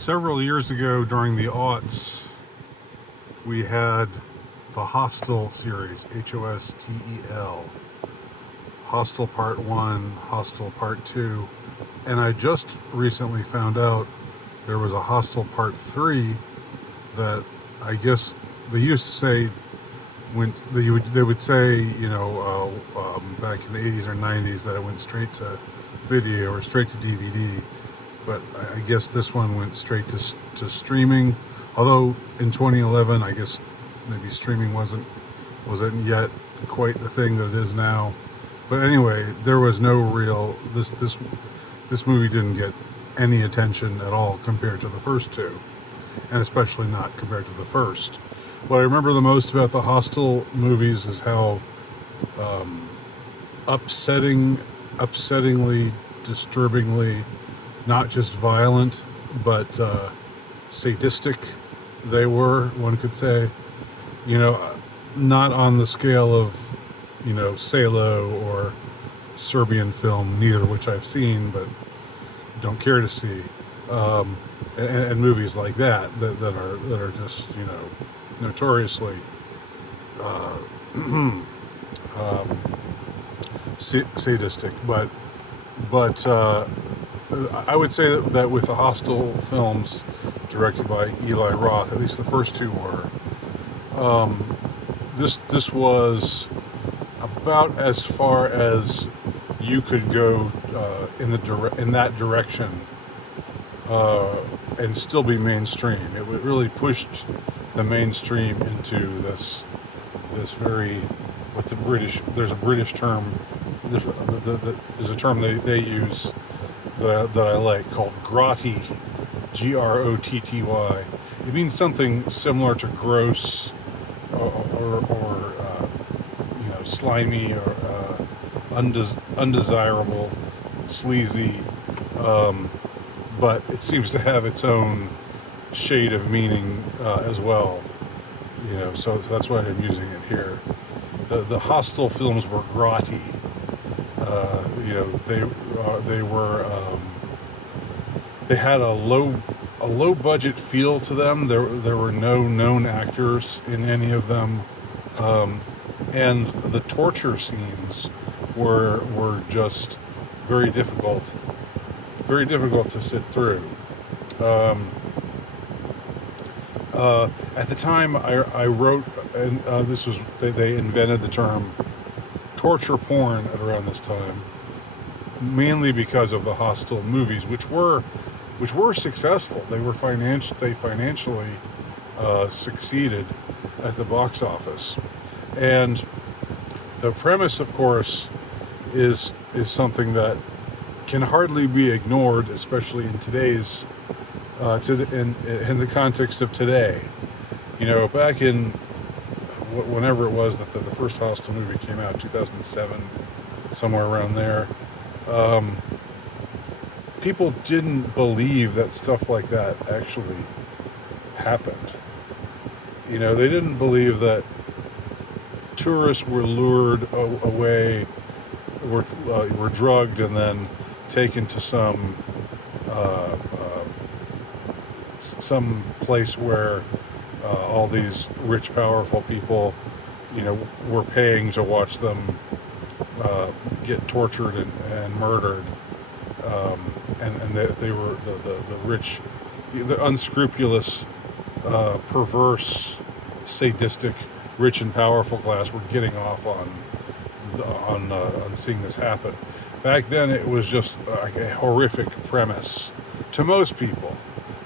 Several years ago during the aughts, we had the Hostel series, Hostel. Hostel Part 1, Hostel Part 2, and I just recently found out there was a Hostel Part 3 that I guess they used to say when they would say, back in the 80s or 90s that it went straight to video or straight to DVD. But I guess this one went straight to streaming. Although in 2011, I guess maybe streaming wasn't yet quite the thing that it is now. But anyway, there was no real this movie didn't get any attention at all compared to the first two, and especially not compared to the first. What I remember the most about the Hostel movies is how upsettingly, disturbingly, not just violent, but sadistic they were, one could say. Not on the scale of, Salo or Serbian film, neither of which I've seen, but don't care to see. And movies like that are just, notoriously sadistic. But I would say that with the Hostel films directed by Eli Roth, at least the first two were, this was about as far as you could go in that direction and still be mainstream. It really pushed the mainstream into this very, there's a British term, there's a term they use that I like called grotty, Grotty. It means something similar to gross or slimy or undesirable, sleazy, but it seems to have its own shade of meaning as well. So that's why I'm using it here. The Hostel films were grotty. They had a low budget feel to them. There were no known actors in any of them, and the torture scenes were just very difficult to sit through. At the time, I wrote, and this was they invented the term torture porn at around this time, mainly because of the Hostel movies, which were successful. They financially succeeded at the box office, and the premise, of course, is something that can hardly be ignored, especially in today's in the context of today. Back in whenever it was that the first Hostel movie came out, 2007, somewhere around there, people didn't believe that stuff like that actually happened. They didn't believe that tourists were lured away, were drugged, and then taken to some place where all these rich, powerful people, were paying to watch them get tortured and murdered, and they were the rich, the unscrupulous, perverse, sadistic, rich and powerful class were getting off on seeing this happen. Back then, it was just like a horrific premise to most people.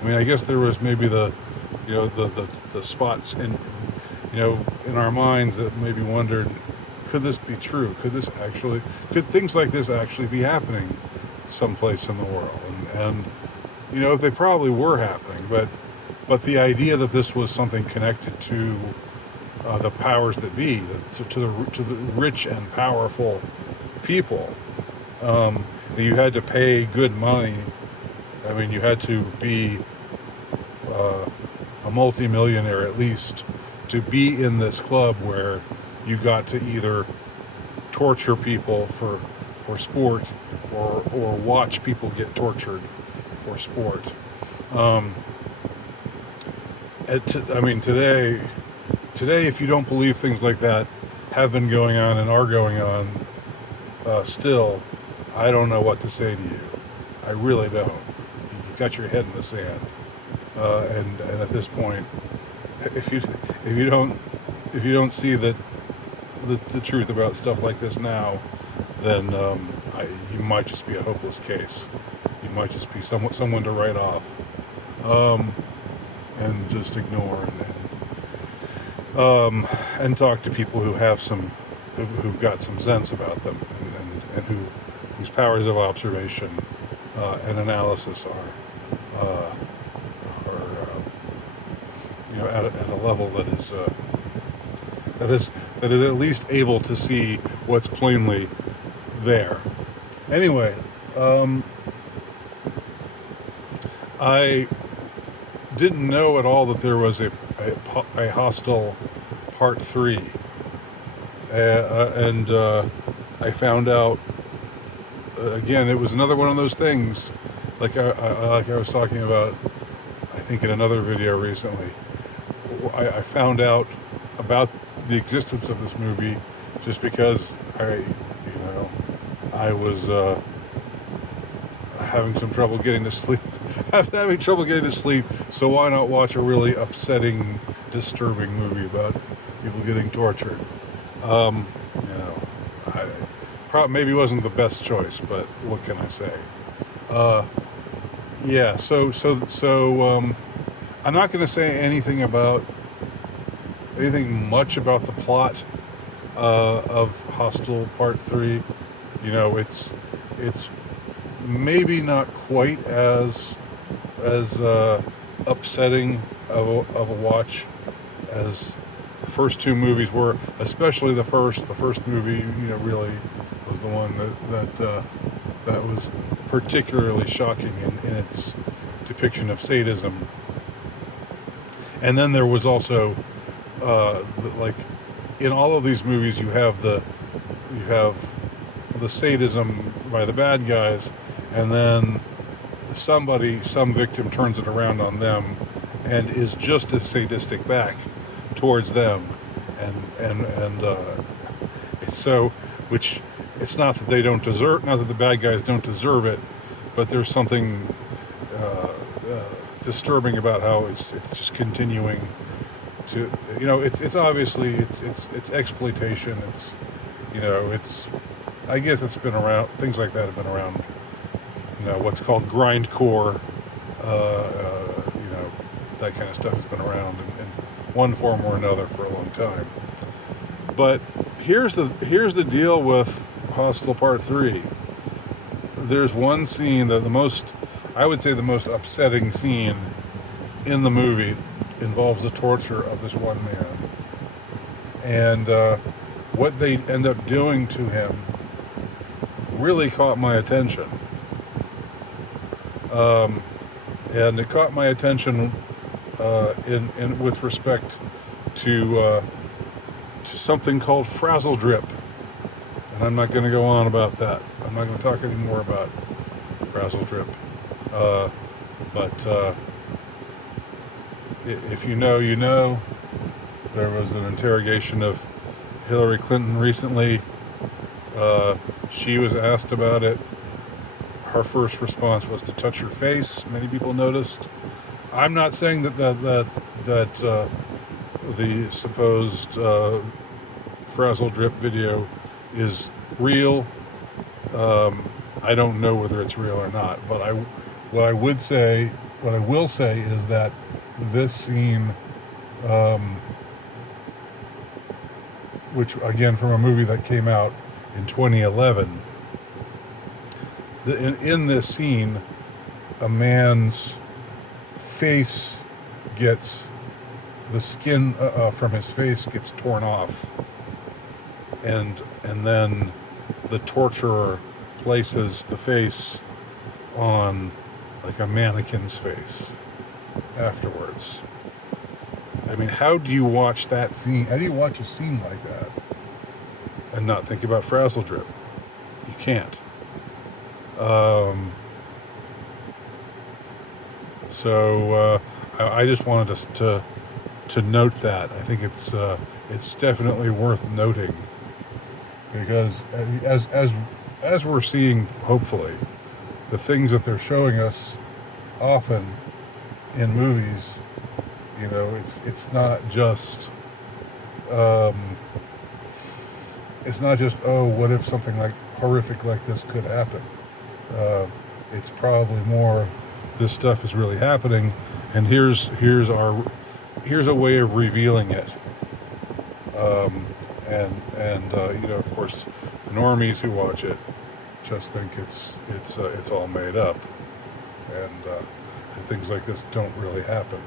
I mean, I guess there was maybe the spots in our minds that maybe wondered, could this be true? Could things like this actually be happening someplace in the world? And they probably were happening, but the idea that this was something connected to the powers that be, to the rich and powerful people, that you had to pay good money. I mean, you had to be a multimillionaire at least to be in this club where you got to either torture people for sport or watch people get tortured for sport. Um, I mean, today, if you don't believe things like that have been going on and are going on still, I don't know what to say to you. I really don't. You got your head in the sand, and at this point, if you don't see that the truth about stuff like this now, then you might just be a hopeless case. You might just be someone to write off, and just ignore and talk to people who have who've got some sense about them, and whose powers of observation and analysis are at a level that is at least able to see what's plainly there. Anyway, I didn't know at all that there was a Hostel Part 3, and I found out again. It was another one of those things, like I was talking about, I think in another video recently. I found out about the existence of this movie just because I was having some trouble getting to sleep. having trouble getting to sleep, so why not watch a really upsetting, disturbing movie about people getting tortured? Maybe wasn't the best choice, but what can I say? Yeah. So I'm not going to say anything much about the plot of Hostel Part 3. It's maybe not quite as upsetting of a watch as the first two movies were, especially the first movie. Really was the one that was particularly shocking in its depiction of sadism. And then there was also in all of these movies you have the sadism by the bad guys, and then some victim turns it around on them and is just as sadistic back towards them, and it's so, which it's not that the bad guys don't deserve it, but there's something disturbing about how it's just continuing to, it's obviously it's exploitation. I guess it's been around. Things like that have been around. What's called grindcore. That kind of stuff has been around in one form or another for a long time. But here's the deal with Hostel Part 3. There's one scene that I would say the most upsetting scene in the movie involves the torture of this one man, and what they end up doing to him really caught my attention. And it caught my attention in with respect to something called Frazzle drip, and I'm not going to go on about that. I'm not going to talk anymore about Frazzle drip. But if you know, you know. There was an interrogation of Hillary Clinton recently. She was asked about it. Her first response was to touch her face. Many people noticed. I'm not saying that the supposed Frazzle drip video is real. I don't know whether it's real or not, but what I will say is that this scene, which again from a movie that came out in 2011, in this scene, a man's face the skin from his face gets torn off, and then the torturer places the face on like a mannequin's face afterwards. I mean, how do you watch that scene? How do you watch a scene like that and not think about Frazzle drip? You can't. So I just wanted us to note that. I think it's definitely worth noting, because as we're seeing, hopefully, the things that they're showing us often in movies, it's not just oh, what if something like horrific like this could happen. It's probably more, this stuff is really happening, and here's a way of revealing it. Of course, the normies who watch it just think it's all made up, and things like this don't really happen.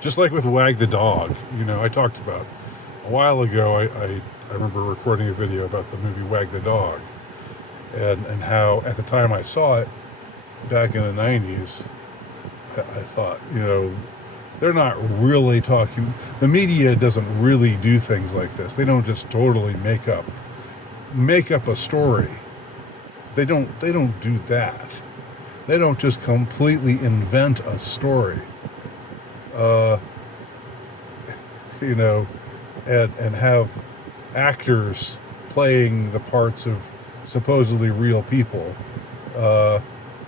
Just like with Wag the Dog, I talked about a while ago. I remember recording a video about the movie Wag the Dog, and how at the time I saw it back in the 90s, I thought, they're not really talking. The media doesn't really do things like this. They don't just totally make up a story. They don't do that. They don't just completely invent a story. And have actors playing the parts of supposedly real people,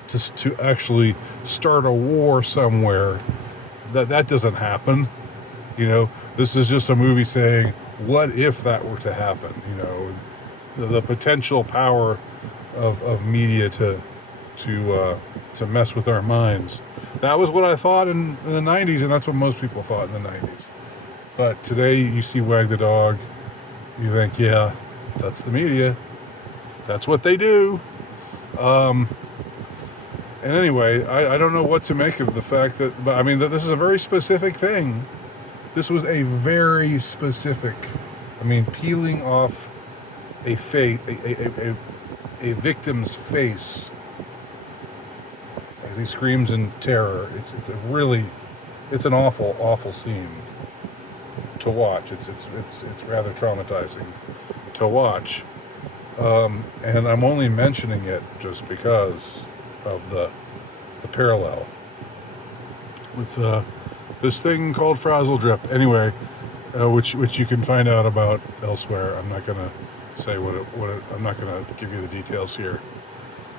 just to actually start a war somewhere. That doesn't happen. This is just a movie saying, what if that were to happen? The potential power of media to mess with our minds. That was what I thought in the 90s, and that's what most people thought in the 90s. But today, you see Wag the Dog, you think, yeah, that's the media. That's what they do. And anyway, I don't know what to make of the fact that this is a very specific thing. This was a very specific, peeling off a victim's face as he screams in terror. It's an awful scene to watch. It's rather traumatizing to watch. And I'm only mentioning it just because of the parallel with this thing called Frazzle drip. Anyway, which you can find out about elsewhere. I'm not gonna say I'm not gonna give you the details here.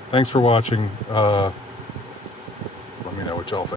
Thanks for watching. Let me know what y'all think.